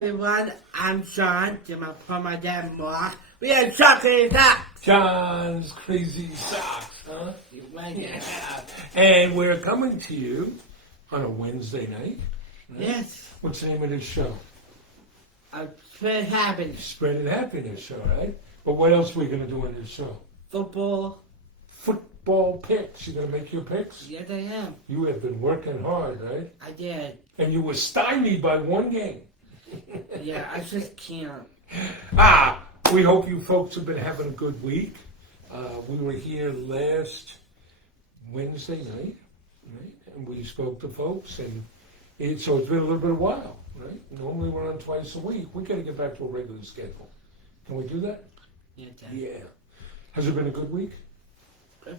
Everyone, I'm Sean. To my dad, Mark. We have chocolate socks. John's Crazy Socks, huh? Yeah. And we're coming to you on a Wednesday night. Right? Yes. What's the name of this show? Spread happiness. Spread and Happiness Show, right? But what else are we going to do on this show? Football. Football picks. You going to make your picks? Yes, I am. You have been working hard, right? I did. And you were stymied by one game. Yeah, I just can't. We hope you folks have been having a good week. We were here last Wednesday night, right? And we spoke to folks, and so it's been a little bit of a while, right? Normally we're on twice a week. We got to get back to a regular schedule. Can we do that? Yeah, Dad. Yeah. Has it been a good week?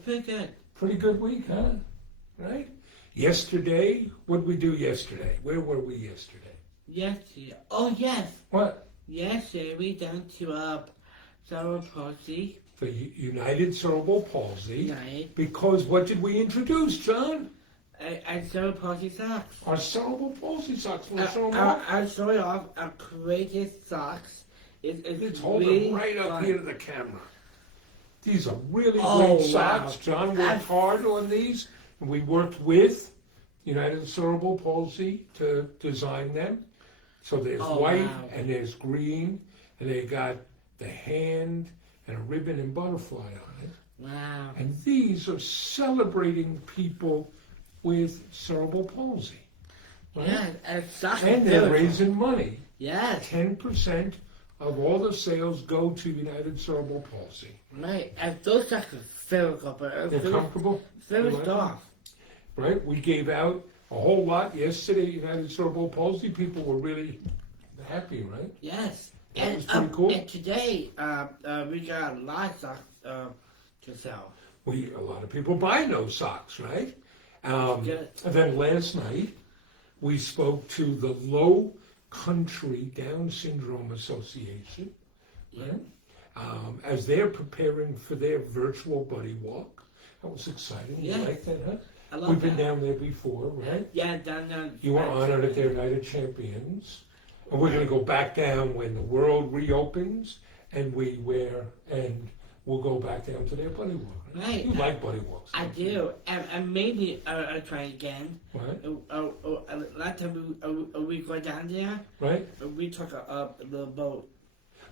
Pretty good. Pretty good week, huh? Right? Yesterday, what did we do yesterday? Where were we yesterday? Yesterday. Oh, yes. What? Yesterday we done to Cerebral Palsy. The United Cerebral Palsy. United. Because what did we introduce, John? Cerebral Palsy socks. Our Cerebral Palsy socks. Want to show them off? I'll show you off our greatest socks. Let's hold really them right up fun. here to the camera. These are really Oh, great socks. wow. John worked hard on these, and we worked with United Cerebral Palsy to design them. So there's white wow. and there's green, and they got the hand and a ribbon and butterfly on it. Wow. And these are celebrating people with cerebral palsy. Right? Yeah, socks. And they're raising money. Yes. 10% of all the sales go to United Cerebral Palsy. Right, and those socks are very comfortable. They're comfortable. Very You like them? soft. Right? We gave out a whole lot yesterday. United Cerebral Palsy people were really happy, right? Yes. That was pretty cool. And today, we got a lot of socks to sell. A lot of people buy those socks, right? Good. And then last night, we spoke to the Low Country Down Syndrome Association, right? As they're preparing for their virtual buddy walk. That was exciting. You Yeah. like that, huh? I love We've been that. down there before, right? Yeah, down. You were honored at their Night of Champions. And we're going to go back down when the world reopens, and we'll go back down to their buddy walk. Right. You like buddy walks. I don't you? do, and maybe I'll try again. Right? Last time we go down there, Right? we took a little boat.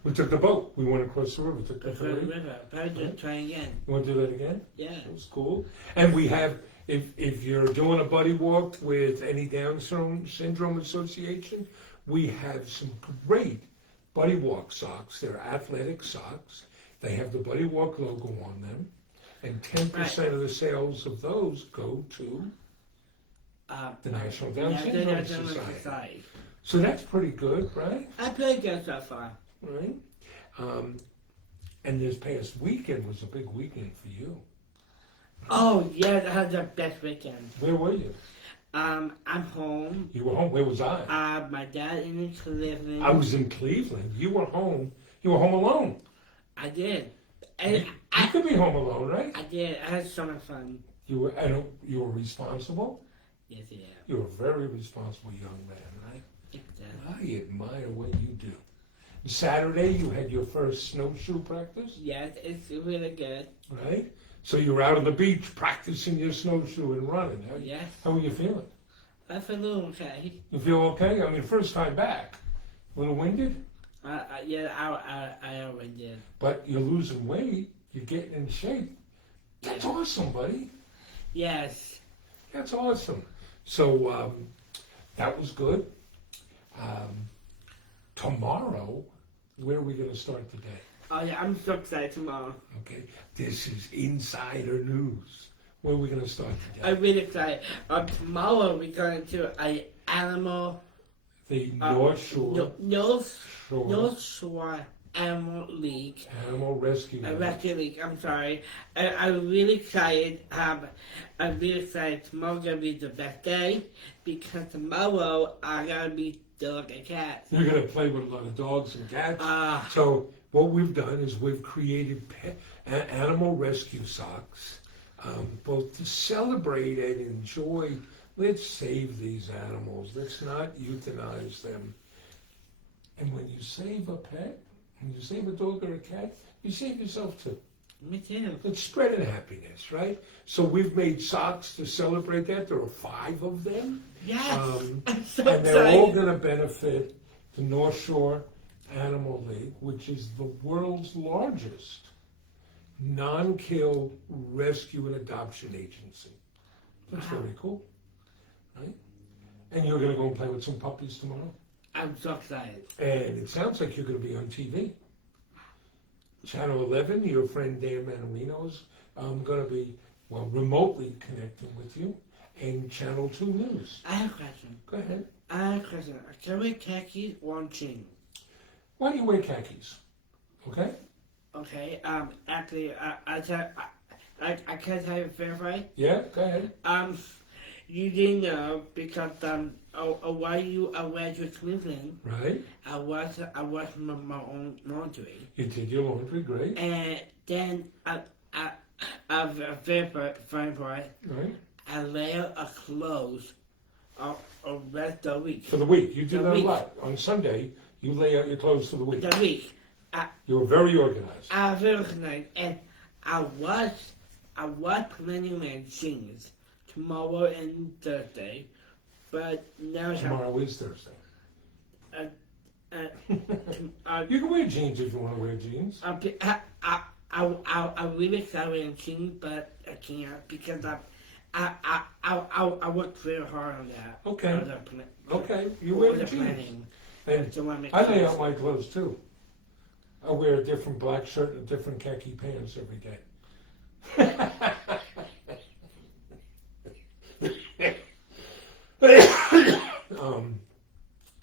We took the boat. We went across the river, took the Across the ferry. river. Probably just try again. You want to do that again? Yeah. That was cool. And we have, if you're doing a buddy walk with any Down Syndrome Association, we have some great buddy walk socks. They're athletic socks. They have the buddy walk logo on them. And 10% of the sales of those go to the National Down Syndrome Society. So that's pretty good, right? I pretty good so far. Right? And this past weekend was a big weekend for you. Oh yeah, that was the best weekend. Where were you? I'm home. You were home. Where was I? My dad in Cleveland. I was in Cleveland. You were home. You were home alone. I did. You could be home alone, right? I did. I had so much fun. You were responsible. Yes, yeah. You're a very responsible young man, right? I admire what you do. Saturday, you had your first snowshoe practice, Yes, it's really good. right? So you were out on the beach practicing your snowshoe and running. Yes. How are you feeling? I feel a little okay. You feel okay? I mean, first time back. A little winded? Yeah, I already did. But you're losing weight. You're getting in shape. That's awesome, buddy. Yes. That's awesome. So that was good. Tomorrow, where are we going to start today? Oh yeah, I'm so excited tomorrow. Okay, this is insider news. Where are we going to start today? I'm really excited. Tomorrow we're going to an animal. The North Shore North Shore Animal League. Animal Rescue League. Rescue League. I'm sorry. I'm really excited. I'm really excited. Tomorrow's gonna be the best day because tomorrow I'm gonna be dog and cat. You're going to play with a lot of dogs and cats. Ah. So what we've done is we've created animal rescue socks, both to celebrate and enjoy. Let's save these animals. Let's not euthanize them. And when you save a pet, when you save a dog or a cat, you save yourself too. Me too. It's spreading happiness, right? So we've made socks to celebrate that. There are 5 of them. Yes. I'm so And they're all excited. going to benefit the North Shore Animal League, which is the world's largest non-kill rescue and adoption agency. That's Wow. very cool, right? And you're going to go and play with some puppies tomorrow? I'm so excited. And it sounds like you're going to be on TV. Channel 11, your friend Dan Manarino is going to be, remotely connecting with you. And Channel 2 News. I have a question. Go ahead. I have a question. Can I wear khakis or jeans? Why do you wear khakis? Okay? Okay. Actually, I can't have it verify. Yeah, go ahead. You didn't know because while you were to Cleveland, Right? I was my own laundry, You did your laundry, great. and then I verify. Right? I lay out a clothes a rest of the week. For the week. You do The that a week. lot. On Sunday, you lay out your clothes for the week. The week. You're very organized. I was organized, and I was planning my jeans tomorrow and Thursday, but now Tomorrow is Thursday. I You can wear jeans if you want to wear jeans. really excited wearing jeans, but I can't because I worked very hard on that. Okay. On the plan- Okay, you on wear the the jeans. planning. And So I make I lay clothes. out my clothes too. I wear a different black shirt and different khaki pants every day.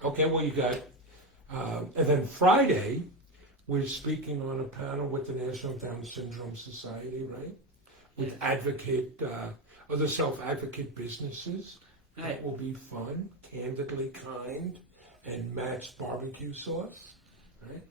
Okay, well, you got, and then Friday, we're speaking on a panel with the National Down Syndrome Society, right? With other self-advocate businesses. Right. That will be fun, candidly kind, and Matt's barbecue sauce, right?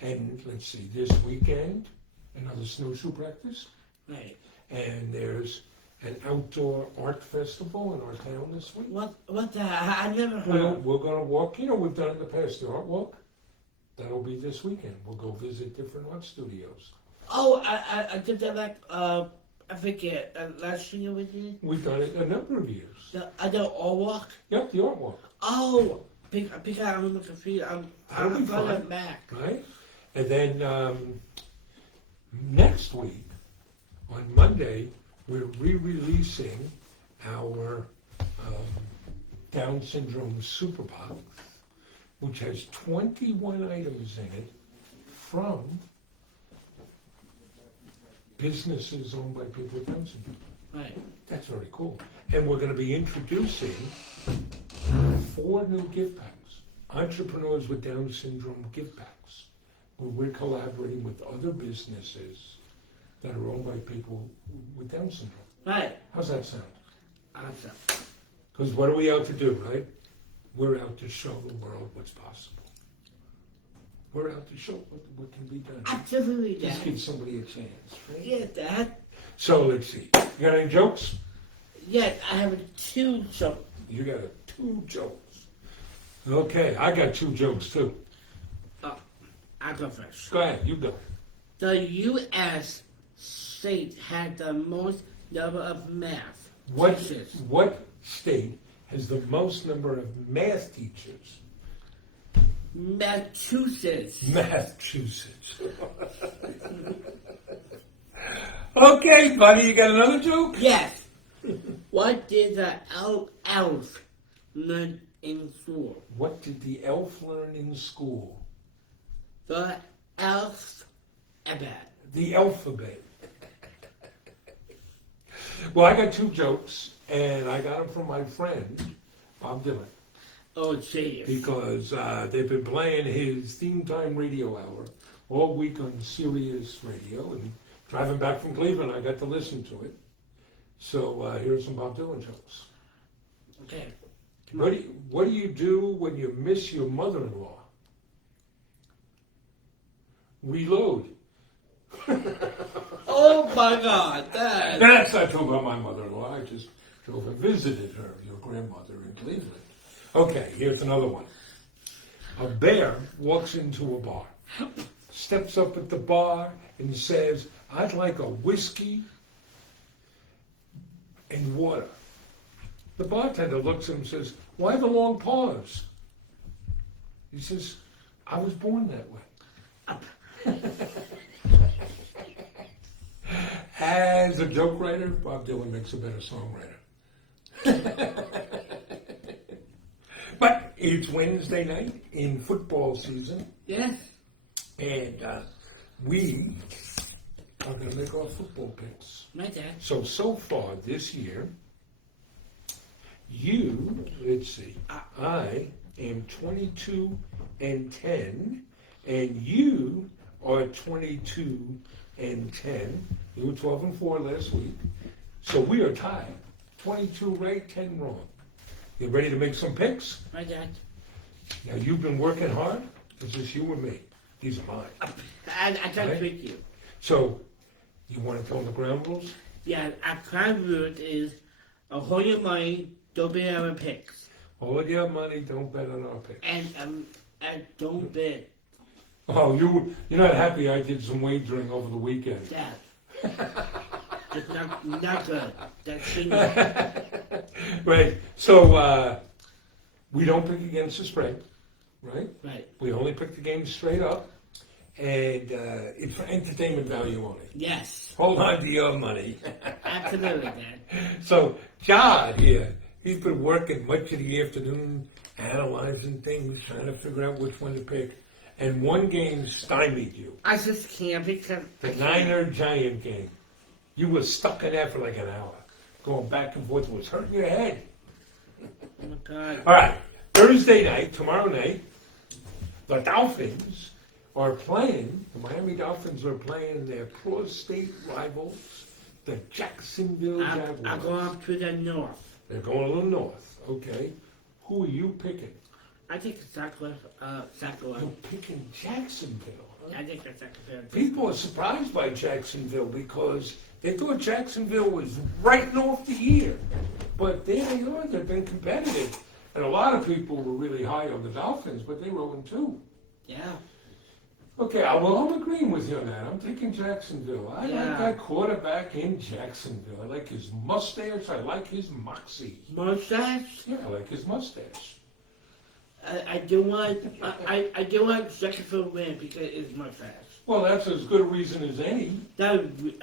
And let's see, this weekend, another snowshoe practice. Right. And there's an outdoor art festival in our town this week. What the? I never heard. Well, we're going to walk, we've done it in the past, the art walk. That'll be this weekend. We'll go visit different art studios. Oh, I did that I forget, last year we did? We've done it a number of years. The all walk? Yep, the art walk, Oh, because I'm confused. That'll be I'm fun. going back. right? And then next week, on Monday, we're re-releasing our Down Syndrome Super Box, which has 21 items in it from businesses owned by people with Down syndrome. Right. That's very cool. And we're going to be introducing 4 new gift packs. Entrepreneurs with Down syndrome gift packs, where we're collaborating with other businesses that are owned by people with Down syndrome. Right. How's that sound? Awesome. Because what are we out to do, right? We're out to show the world what's possible. We're out to show what can be done. Absolutely, Just Dad. give somebody a chance, right? Yes, Dad. So let's see. You got any jokes? Yes, I have 2 jokes. You got 2 jokes. Okay, I got 2 jokes too. I'll go first. Go ahead, you go. The U.S. state had the most number of math teachers. What state has the most number of math teachers? Massachusetts. Massachusetts. Okay, buddy, you got another joke? Yes. What did the elf learn in school? What did the elf learn in school? The alphabet. The alphabet. Well, I got 2 jokes, and I got them from my friend, Bob Dylan, Oh, jeez. because they've been playing his theme time radio hour all week on Sirius Radio, and driving back from Cleveland, I got to listen to it. So here's some Bob Dylan jokes. Okay. What do you do when you miss your mother-in-law? Reload. Oh my God, Dad. That's not true about my mother-in-law. I just drove and visited her, your grandmother in Cleveland. Okay, here's another one. A bear walks into a bar, steps up at the bar and says, "I'd like a whiskey and water." The bartender looks at him and says, "Why the long pause?" He says, "I was born that way." As a joke writer, Bob Dylan makes a better songwriter. But it's Wednesday night in football season, Yes. and we are going to make our football picks. My dad. So far this year, let's see, I am 22-10, and you are 22-10. You were 12-4 last week. So we are tied. 22 right, 10 wrong. You ready to make some picks? My dad. Now, you've been working hard. Is this you or me? These are mine. I can't Right? trick you. So, you want to tell them the ground rules? Yeah, our crime root is hold your money, don't bet on our picks. Hold your money, don't bet on our picks. And don't bet. Oh, you're not happy I did some wagering over the weekend. Dad. It's not good. That's cheating. Right. So, we don't pick against the spread, right? Right. We only pick the game straight up, and it's for entertainment value only. Yes. Hold on to your money. Absolutely, Dad. So, John here, he's been working much of the afternoon, analyzing things, trying to figure out which one to pick. And one game stymied you. I just can't because The Niner-Giant game. You were stuck in that for like an hour, going back and forth. It was hurting your head. oh my God. All right, Thursday night, tomorrow night, the Dolphins are playing, the Miami Dolphins are playing their cross-state rivals, the Jacksonville Jaguars. I'll go up to the north. They're going a little north, okay. Who are you picking? I think it's Sacramento. You're picking Jacksonville. Huh? I think it's Sacramento. People are surprised by Jacksonville because they thought Jacksonville was right north the year. But there they are, they've been competitive. And a lot of people were really high on the Dolphins, but they were 0-2. Yeah. Okay, I'm agreeing with you on that. I'm taking Jacksonville. I like Yeah. that quarterback in Jacksonville. I like his mustache. I like his moxie. Mustache? Yeah, I like his mustache. I do want Jacksonville to win because it's mustache. Well, that's as good a reason as any. That good.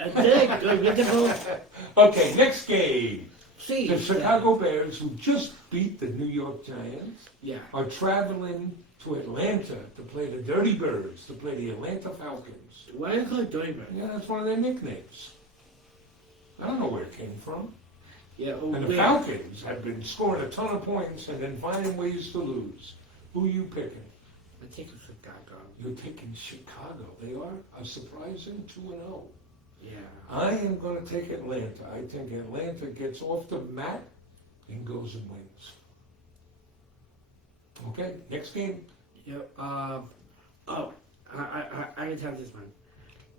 Okay, next game. See. The Chicago Bears, who just beat the New York Giants, Yeah. are traveling to Atlanta to play the Dirty Birds, to play the Atlanta Falcons. Why are they called Dirty Birds? Yeah, that's one of their nicknames. I don't know where it came from. Yeah. And the Falcons have been scoring a ton of points and then finding ways to lose. Who are you picking? I think it's Chicago. You're picking Chicago. They are a surprising 2-0. Yeah. I am going to take Atlanta. I think Atlanta gets off the mat and goes and wins. Okay, next game. Yeah. I can tell this one.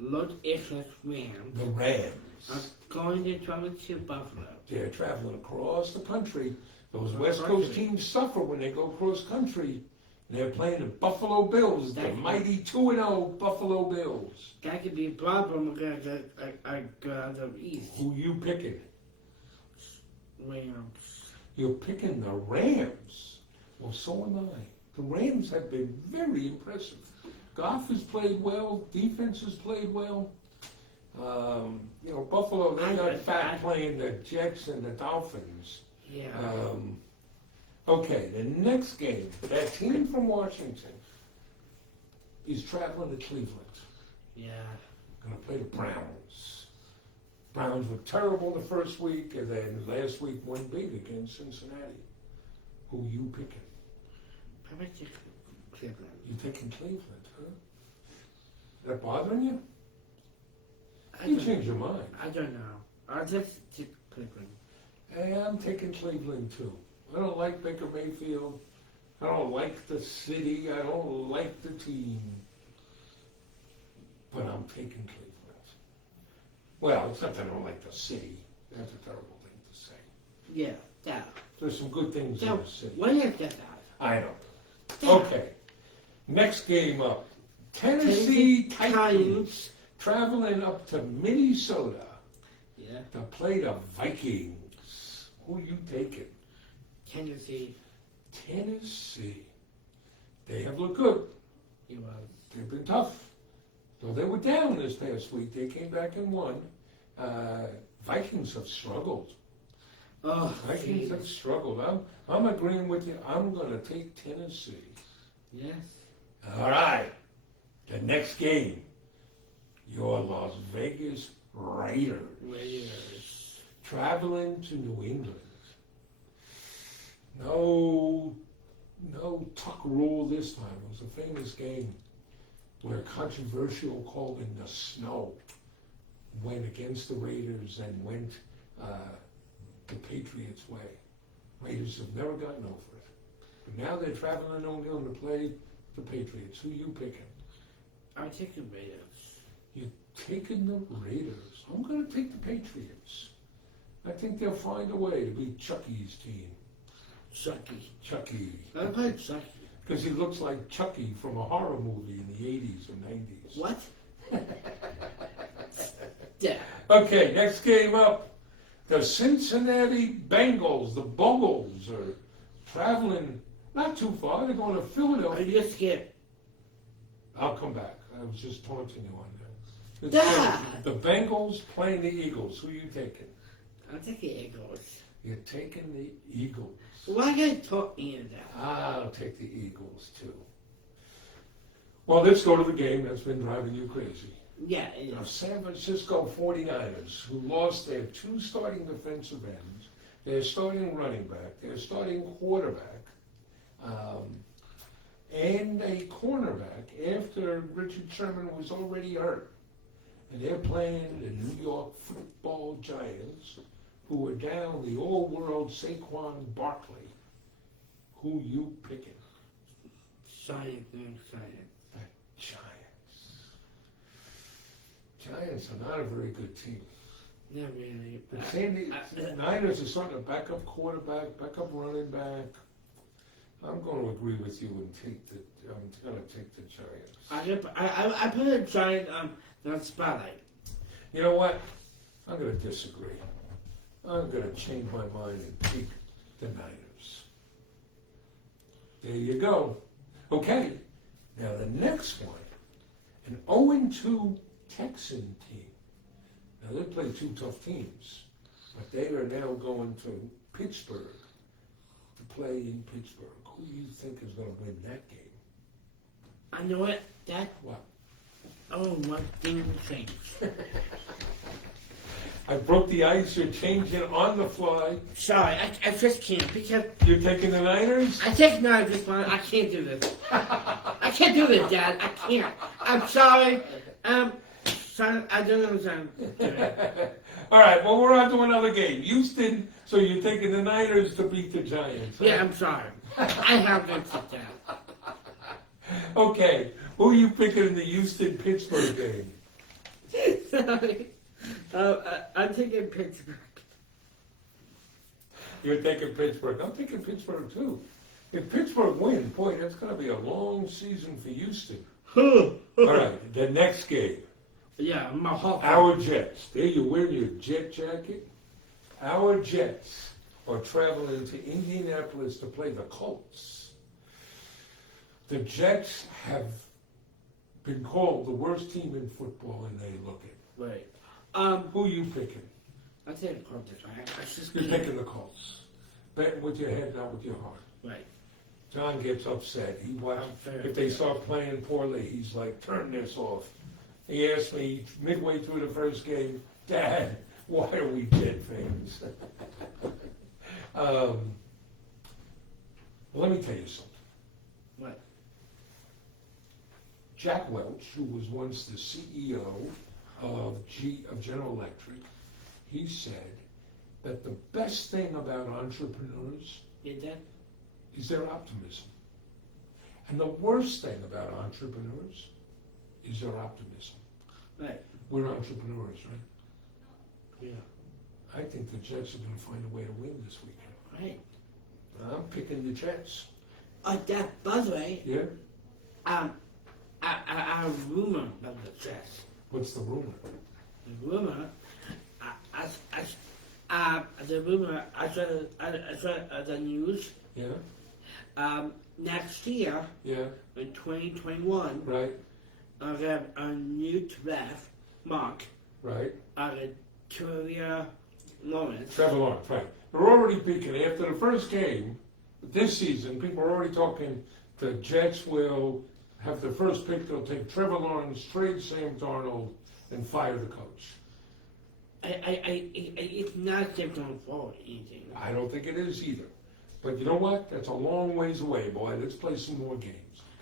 Los Angeles Rams The Rams. are going to travel to Buffalo. They're traveling across the country. Those West Coast teams suffer when they go cross country. They're playing the Buffalo Bills, the mighty 2-0 Buffalo Bills. That could be a problem against the East. Who you picking? Rams. You're picking the Rams. Well, so am I. The Rams have been very impressive. Goff has played well. Defense has played well. Buffalo, they got fat playing the Jets and the Dolphins. Yeah. Okay, the next game, that team from Washington is traveling to Cleveland. Yeah. Going to play the Browns. Browns were terrible the first week, and then last week went big against Cincinnati. Who are you picking? I'm going to take Cleveland. You picking Cleveland, huh? Is that bothering you? I You don't- change your mind. I don't know. I'll just take Cleveland. Hey, I'm taking Cleveland too. I don't like Baker Mayfield. I don't like the city. I don't like the team. But I'm taking Cleveland. Well, it's not that I don't like the city. That's a terrible thing to say. Yeah. Yeah. There's some good things in Yeah. the city. What is that? I know. Yeah. Okay. Next game up. Tennessee Titans Titans. traveling up to Minnesota Yeah. to play the Vikings. Who you taking? Tennessee. Tennessee. They have looked good. You was. They've been tough. Though they were down this past week, they came back and won. Vikings have struggled. Oh, Vikings have struggled. I'm agreeing with you. I'm going to take Tennessee. yes. All right. The next game, your Las Vegas Raiders traveling to New England. No tuck rule this time. It was a famous game where controversial call in the snow went against the Raiders and went the Patriots' way. Raiders have never gotten over it. But now they're traveling to New England to play the Patriots. Who you picking? I'm taking Raiders. You're taking the Raiders. I'm going to take the Patriots. I think they'll find a way to beat Chucky's team. Chucky. I played Chucky. Because he looks like Chucky from a horror movie in the 80s and 90s. What? Yeah. Okay, next game up. The Cincinnati Bengals, the Bungles, are traveling not too far. They're going to Are Philadelphia. you scared? I'll come back. I was just taunting you on that. Dad! The Bengals playing the Eagles. Who are you taking? I'm taking Eagles. You're taking the Eagles. Why you taught me in that? I'll take the Eagles, too. Well, let's go to the game that's been driving you crazy. Yeah, it Now, is. San Francisco 49ers, who lost their two starting defensive ends, their starting running back, their starting quarterback, and a cornerback after Richard Sherman was already hurt. And they're playing the New York Football Giants, who are down the all-world Saquon Barkley. Who you picking? Giants. The Giants. Giants are not a very good team. Not really. The Niners are starting a backup quarterback, backup running back. I'm going to agree with you and I'm going to take the Giants. I put a Giant on the spotlight. You know what? I'm going to disagree. I'm going to change my mind and take the Niners. There you go. Okay. Now the next one, an 0-2 Texan team. Now they play two tough teams, but they are now going to Pittsburgh to play in Pittsburgh. Who do you think is going to win that game? I know it. That. What? Oh, one thing changed. I broke the ice. You're changing on the fly. Sorry, I just can't because You're taking the Niners? I take no this one. I can't do this. I can't do this, Dad. I can't. I'm sorry. Son, I don't understand. All right, well, we're on to another game. Houston, so you're taking the Niners to beat the Giants. Huh? Yeah, I'm sorry. I have to sit down. Okay, who are you picking in the Houston-Pittsburgh game? Sorry. I'm taking Pittsburgh. You're taking Pittsburgh. I'm taking Pittsburgh, too. If Pittsburgh wins, boy, that's going to be a long season for Houston. All right, the next game. Yeah, my whole. Our Jets. There you wear your Jet jacket. Our Jets are traveling to Indianapolis to play the Colts. The Jets have been called the worst team in football, and they look it. Right. Who are you picking? I think the Colts. I just You're can't. picking the Colts. Betting with your head, not with your heart. Right. John gets upset. Fair. If they start playing poorly, he's like, turn this off. He asked me midway through the first game, Dad, why are we Jet fans? Well, let me tell you something. What? Jack Welch, who was once the CEO of General Electric, he said that the best thing about entrepreneurs Is that? is their optimism. And the worst thing about entrepreneurs is their optimism. Right. We're entrepreneurs, right? Yeah. I think the Jets are going to find a way to win this weekend. Right. I'm picking the Jets. That, by the way, Yeah? a rumor about the Jets. What's the rumor? The rumor, the rumor, I saw the news. Yeah. Next year, Yeah. in 2021, Right. I have a new draft mark. Right. Trevor Lawrence. Trevor Lawrence. Right. They're already picking after the first game this season. People are already talking. The Jets will have the first pick. They'll take Trevor Lawrence, trade Sam Darnold, and fire the coach. It's not different for anything. I don't think it is either. But you know what? That's a long ways away, boy. Let's play some more games.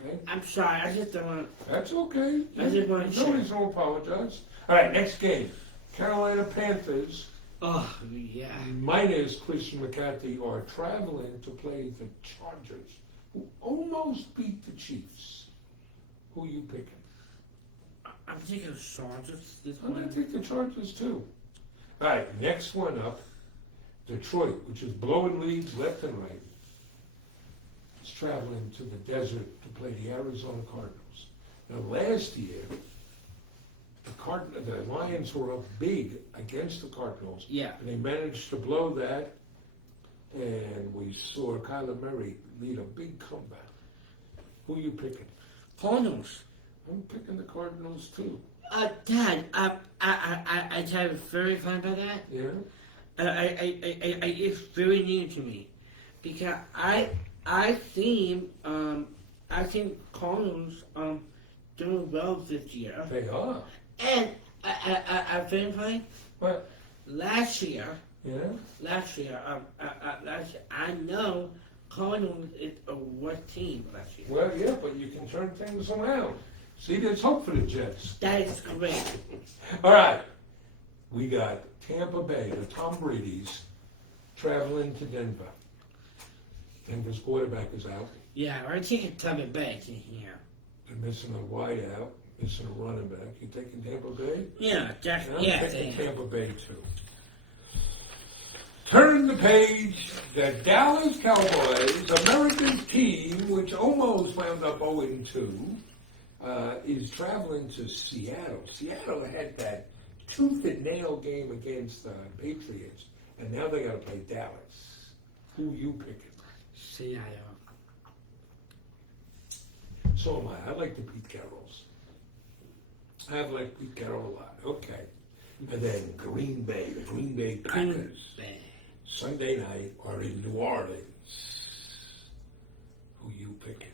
Okay? I'm sorry, I just don't want. That's okay. I just want to Nobody's going to apologize. All right, next game. Carolina Panthers, Oh, yeah. minus Christian McCarthy, are traveling to play the Chargers, who almost beat the Chiefs. Who are you picking? I'm thinking of Chargers this I'm going one. to take the Chargers, too. All right, next one up. Detroit, which is blowing leads left and right, is traveling to the desert to play the Arizona Cardinals. Now, last year, the Lions were up big against the Cardinals. Yeah. And they managed to blow that, and we saw Kyler Murray lead a big comeback. Who are you picking? Cardinals. I'm picking the Cardinals, too. Dad, I tell you very fun about that. Yeah? It's very new to me because I think Cardinals doing well this year. They are. And I think like But, last year, yeah? I know Cardinals is a worse team last year. Well, yeah, but you can turn things around. See, there's hope for the Jets. That is great. All right. We got Tampa Bay, the Tom Brady's, traveling to Denver. Denver's quarterback is out. Yeah, I think it's coming back in here. They're missing a wide out, missing a running back. You taking Tampa Bay? Yeah, I'm yeah. taking Tampa Bay, too. Turn the page. The Dallas Cowboys, America's team, which almost wound up 0-2, is traveling to Seattle. Seattle had that tooth and nail game against the Patriots, and now they got to play Dallas. Who you picking? Seattle. So am I. I like the Pete Carrolls. I like Pete Carroll a lot. Okay. And then Green Bay, the Green Bay Packers. Sunday night are in New Orleans. Who you picking?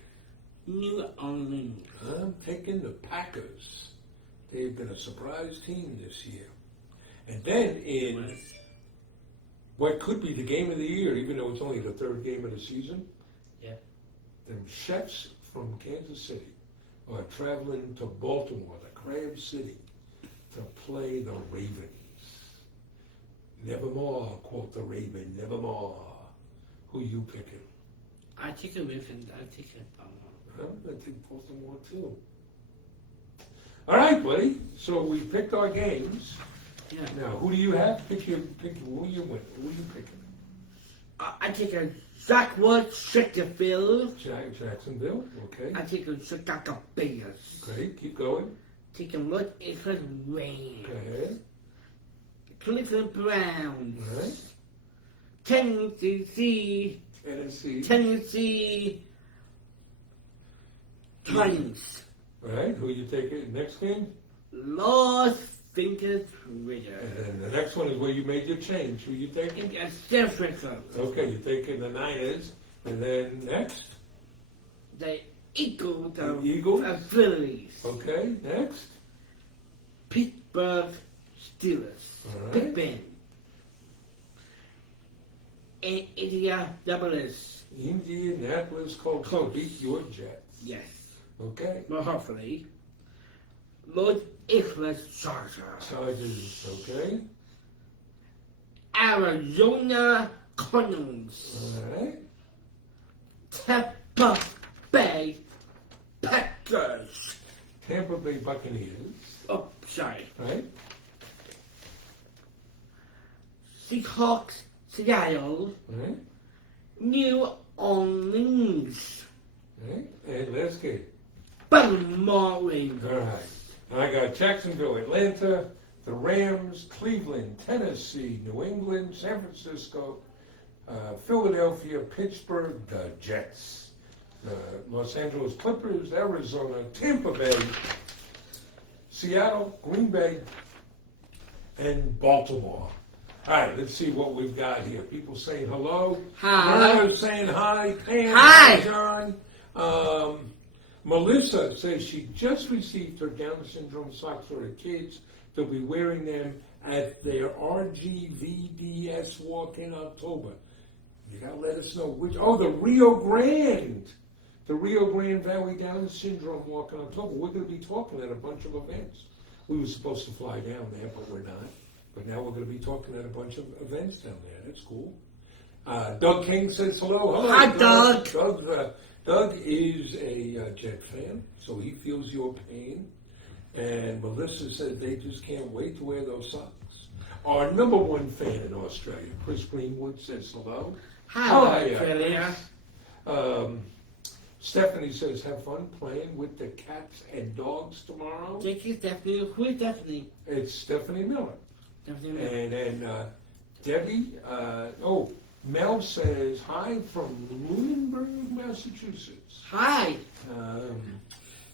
New Orleans. I'm taking the Packers. They've been a surprise team this year. And then in what could be the game of the year, even though it's only the third game of the season, Yeah. the Chefs from Kansas City are traveling to Baltimore, the Crab City, to play the Ravens. Nevermore, quote the Raven, nevermore. Who you picking? I take a Ravens. I take a Baltimore. I'm going to take Baltimore, too. All right, buddy. So we picked our games. Yeah. Now, who do you have? Pick who you win. Who are you picking? I take a Jackwood Chesterfield. Jacksonville. Okay. I take a Chicago Bears. Great. Keep going. Take a look at the Rams. Go ahead. Cleveland Browns. All right. Tennessee Titans. All right. Who you taking next game? Las Vegas Raiders. And then the next one is where you made your change. Who you taking? And San Francisco. Okay, you're taking the Niners. And then next? The Eagles. The Eagles. Of Phillies. Okay, next? Pittsburgh Steelers. All right. Big Ben. And Indianapolis. Indianapolis Colts Colts. beat your Jets. Yes. Okay. Well, hopefully. Los Angeles Chargers. Chargers, okay. Arizona Cardinals. All right. Tampa Bay Packers. Tampa Bay Buccaneers, Oh, sorry. right? Seahawks Seattle. Right. New Orleans. Right. And last game. morning. All right. And I got Jacksonville, Atlanta, the Rams, Cleveland, Tennessee, New England, San Francisco, Philadelphia, Pittsburgh, the Jets, Los Angeles Clippers, Arizona, Tampa Bay, Seattle, Green Bay, and Baltimore. All right, let's see what we've got here. People saying hello. Hi. Myrna saying hi. Pam, Hi. John. Melissa says she just received her Down syndrome socks for her kids. They'll be wearing them at their RGVDS walk in October. You gotta let us know which. Oh, the Rio Grande Valley Down syndrome walk in October. We're gonna be talking at a bunch of events. We were supposed to fly down there, but we're not. But now we're going to be talking at a bunch of events down there. That's cool. Doug King says hello. Hello, Hi, Doug. Doug is a Jet fan, so he feels your pain. And Melissa said they just can't wait to wear those socks. Our number one fan in Australia, Chris Greenwood, says hello. Hi, Australia. Stephanie says, have fun playing with the cats and dogs tomorrow. Thank you, Stephanie. Who is Stephanie? It's Stephanie Miller. And then Debbie, Mel says, hi from Lunenburg, Massachusetts. Hi.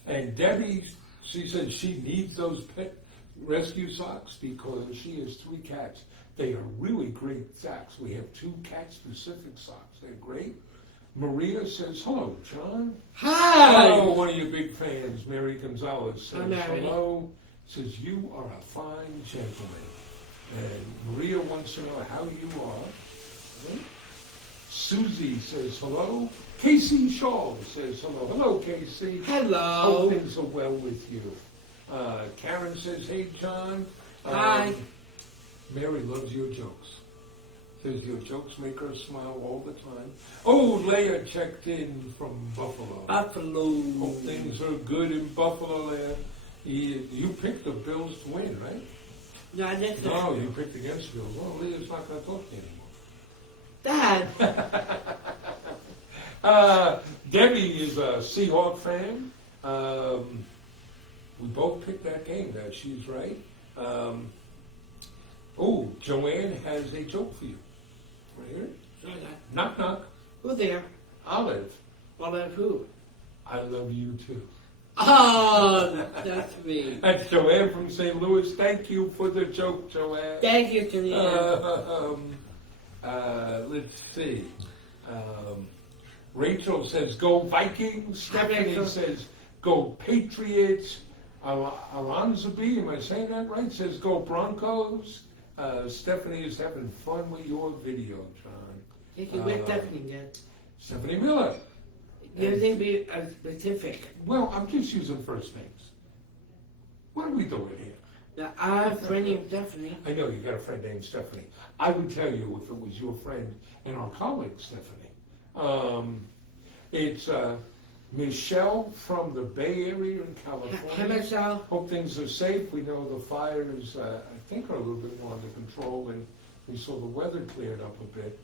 And Debbie, she says she needs those pet rescue socks because she has 3 cats. They are really great socks. We have 2 cat-specific socks. They're great. Maria says, hello, John. Hi. Oh, one of your big fans, Mary Gonzalez, says, Mary. hello. Says, you are a fine gentleman. And Maria wants to know how you are. Okay. Susie says hello. Casey Shaw says hello. Hello, Casey. Hello. Hope things are well with you. Karen says, hey, John. Hi. Mary loves your jokes. Says your jokes make her smile all the time. Oh, Leah checked in from Buffalo. Buffalo. Hope things are good in Buffalo, Leah. You picked the Bills to win, right? No, I didn't. No, you picked against Bills. Well, Leah's not going to talk to you Dad. anymore. Debbie is a Seahawk fan. We both picked that game. She's right. Joanne has a joke for you. Right here. Knock, knock. Who's there? Olive. Olive who? I love you too. Oh, that's me. That's Joanne from St. Louis. Thank you for the joke, Joanne. Thank you, Janine. Let's see. Rachel says, go Vikings. Stephanie says, go Patriots. Alonzo B, am I saying that right? Says, go Broncos. Stephanie is having fun with your video, John. Thank you. Where's Stephanie again? Stephanie Miller. You didn't be specific. Well, I'm just using first names. What are we doing here? Now, I have a friend named Stephanie. I know you got a friend named Stephanie. I would tell you if it was your friend and our colleague, Stephanie. It's Michelle from the Bay Area in California. Hi, Michelle. Hope things are safe. We know the fires, I think, are a little bit more under control, and we saw the weather cleared up a bit.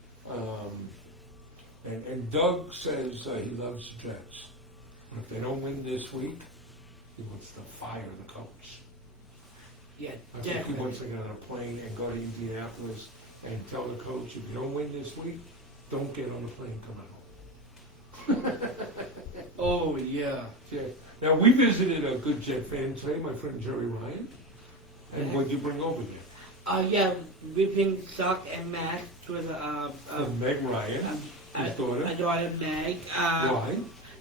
And Doug says he loves the Jets. And if they don't win this week, he wants to fire the coach. Yeah, I think he definitely. wants to get on a plane and go to Indianapolis and tell the coach, if you don't win this week, don't get on the plane coming home. Oh, yeah. Yeah. Now, we visited a good Jet fan today, my friend Jerry Ryan. And Yeah. what'd you bring over here? Yeah, ripping sock and mask with Meg Ryan, his daughter. my daughter Meg. Why?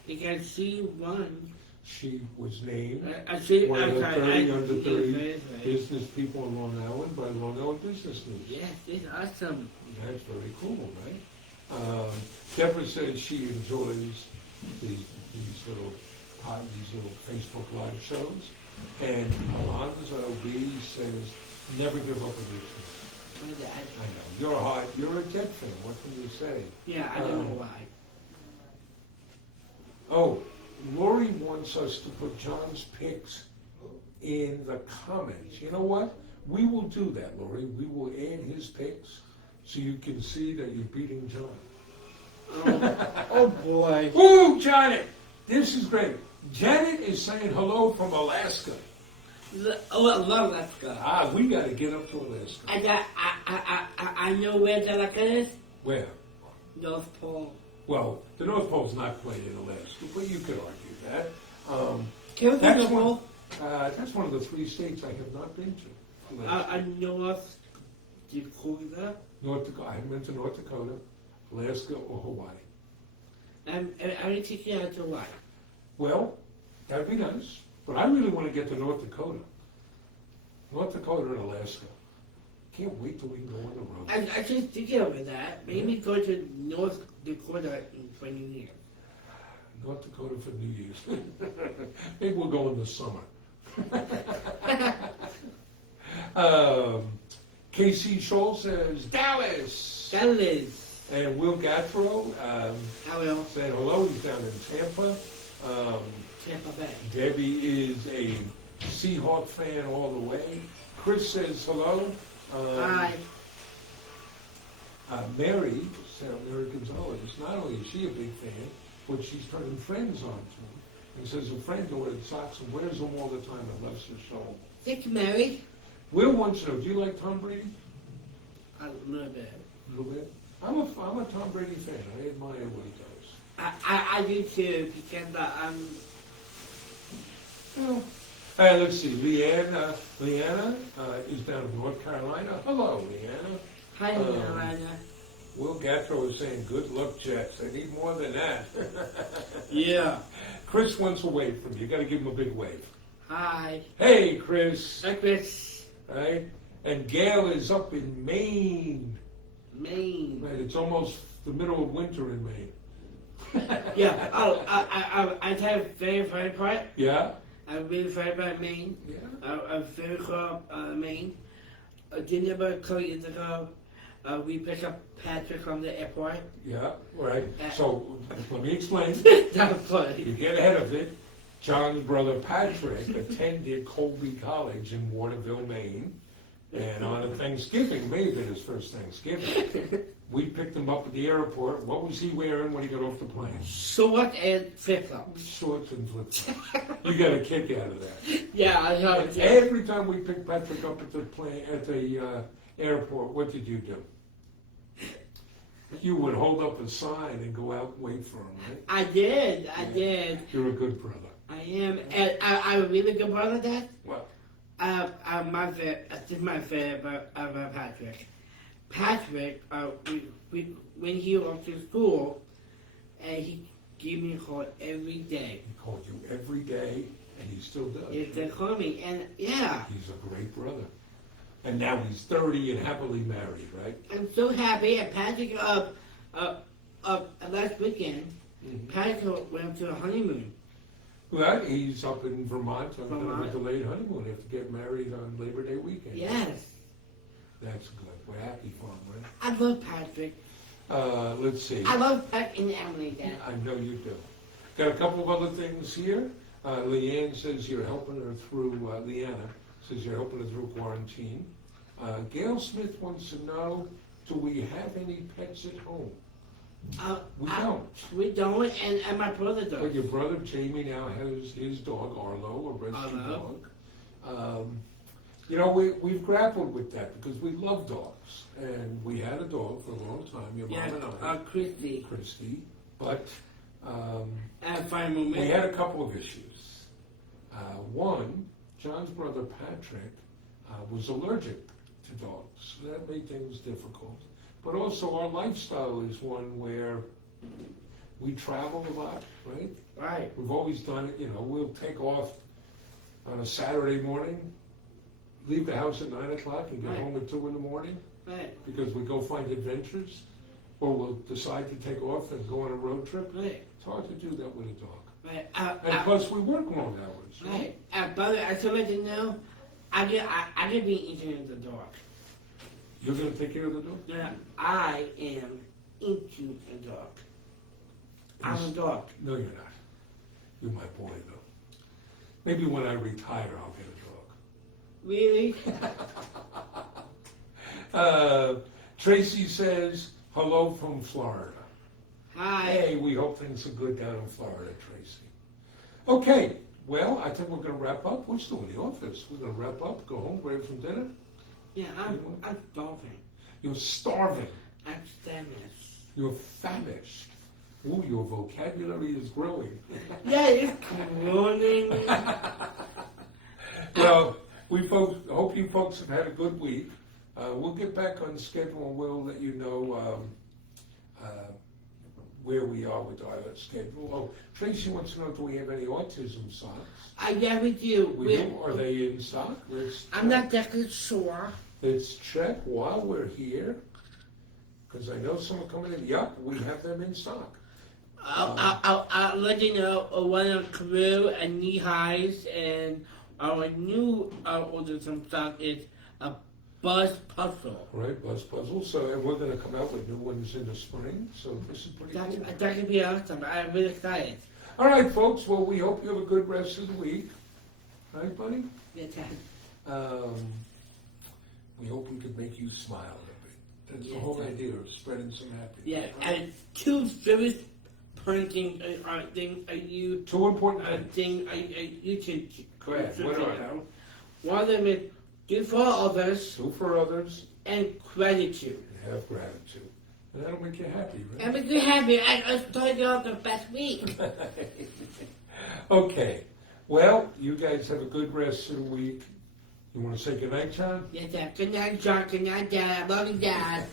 Because she won. She was named She, one of I'm the sorry, 30 under 30 right. business people in Long Island by Long Island Business News. Yes, it's awesome. That's very cool, right? Deborah says she enjoys these little Facebook Live shows. And Alonzo B says, never give up on your team. I know. You're a Jet fan. What can you say? Yeah, I don't know why. Oh, Lori wants us to put John's picks in the comments. You know what? We will do that, Lori. We will add his picks so you can see that you're beating John. Oh boy. Ooh, Johnny! This is great. Janet is saying hello from Alaska. Oh, I love Alaska. We got to get up to Alaska. I know where the Alaska is. Where? North Pole. Well, the North Pole's not quite in Alaska, but you could argue that. Can we go to That's North Pole? That's one of the 3 states I have not been to. North Dakota. North Dakota. I haven't been to North Dakota, Alaska, or Hawaii. I need to get out to Hawaii. Well, that'd be nice, but I really want to get to North Dakota. North Dakota and Alaska. Can't wait till we can go on the road. I just thinking over that. Maybe go to North Dakota for New Year. North Dakota for New Year's. Maybe we'll go in the summer. KC Scholl says Dallas. Dallas. And Will Gattro Hello. said hello. He's down in Tampa. Tampa Bay. Debbie is a Seahawk fan all the way. Chris says hello. Hi. Mary Gonzalez, not only is she a big fan, but she's turning friends on to him. And says a friend who wears socks and wears them all the time and loves her soul. Thank you, Mary. Will wants to know, do you like Tom Brady? A little bit. A little bit? I'm a Tom Brady fan. I admire what he does. I do too, because Well, let's see. Leanna is down in North Carolina. Hello, Leanna. Hi, Leanna. Will Gattro is saying, good luck, Jets. I need more than that. Yeah. Chris wants a wave from you. You got to give him a big wave. Hi. Hey, Chris. Hi, Chris. Right? And Gail is up in Maine. Maine. Right, it's almost the middle of winter in Maine. Yeah. Oh, I tell you very, very part. Yeah? I'm really sorry about Maine. Yeah. I'm very cool Maine. Didn't about a couple years ago, we picked up Patrick from the airport. Yeah, right. So, let me explain. That was funny. You get ahead of it. John's brother Patrick attended Colby College in Waterville, Maine. And on a Thanksgiving, maybe his first Thanksgiving, we picked him up at the airport. What was he wearing when he got off the plane? Short and flip-flops. Shorts and flip-flops. You got a kick out of that. Yeah, I know. And every time we picked Patrick up at the airport, what did you do? You would hold up a sign and go out and wait for him, right? I did. You're a good brother. I am. And I'm a really good brother, Dad. What? This is my favorite about Patrick. Patrick, when he went to school, he gave me a call every day. He called you every day, and he still does. They call me, and yeah. He's a great brother. And now he's 30 and happily married, right? I'm so happy. And Patrick, last weekend, Patrick went to a honeymoon. Well, he's up in Vermont on Vermont. a delayed honeymoon. They have to get married on Labor Day weekend. Yes. That's good. We're happy for him, right? I love Patrick. Let's see. I love Pat and Emily, Dad. I know you do. Got a couple of other things here. Leanne says you're helping her through, Leanna says you're helping her through quarantine. Gail Smith wants to know, do we have any pets at home? We don't. We don't, and my brother does. But your brother Jamie now has his dog, Arlo, a rescue dog. You know, we've grappled with that because we love dogs. And we had a dog for a long time, your mom and I. Christy. But we had a couple of issues. One, John's brother Patrick was allergic to dogs. So that made things difficult. But also our lifestyle is one where we travel a lot, right? Right. We've always done it, you know, we'll take off on a Saturday morning, leave the house at 9 o'clock and get home at 2 in the morning. Right. Because we go find adventures. Or we'll decide to take off and go on a road trip. Right. It's hard to do that with a dog. Right. And plus we work long hours. Right. Brother, I told you now, I get be into the dog. You're going to take care of the dog? Yeah, I am into a dog. I'm a dog. No, you're not. You're my boy, though. Maybe when I retire, I'll get a dog. Really? Tracy says, hello from Florida. Hi. Hey, we hope things are good down in Florida, Tracy. Okay, well, I think we're going to wrap up. We're still in the office. We're going to wrap up, go home, grab some dinner. Yeah, I'm starving. You're starving. I'm famished. You're famished. Ooh, your vocabulary is growing. Yeah, it's growing. Well, hope you folks have had a good week. We'll get back on schedule and we'll let you know where we are with our schedule. Oh, Tracy wants to know, do we have any autism socks? Yeah, we do. We do? Are they in stock? I'm not exactly sure. Let's check while we're here, because I know some are coming in. Yep, we have them in stock. I'll let you know one of Crew and Knee Highs, and our new autism stock is a Buzz Puzzle. Right, Buzz Puzzle. So, and we're going to come out with new ones in the spring. So this is pretty cool. That could be awesome. I'm really excited. All right, folks. Well, we hope you have a good rest of the week. Right, buddy? Yeah, We hope we could make you smile a bit. That's the whole idea of spreading some happiness. Yeah, right? and two very important things you. Two important things. You should Correct. What are they? One of them is do for others. Do for others. And gratitude. And have gratitude. And that'll make you happy, right? And make you happy. I started off the best week. Okay. Well, you guys have a good rest of the week. You want to say goodnight, John? Yes, sir. Good night, John. Good night, Dad. I love you, Dad.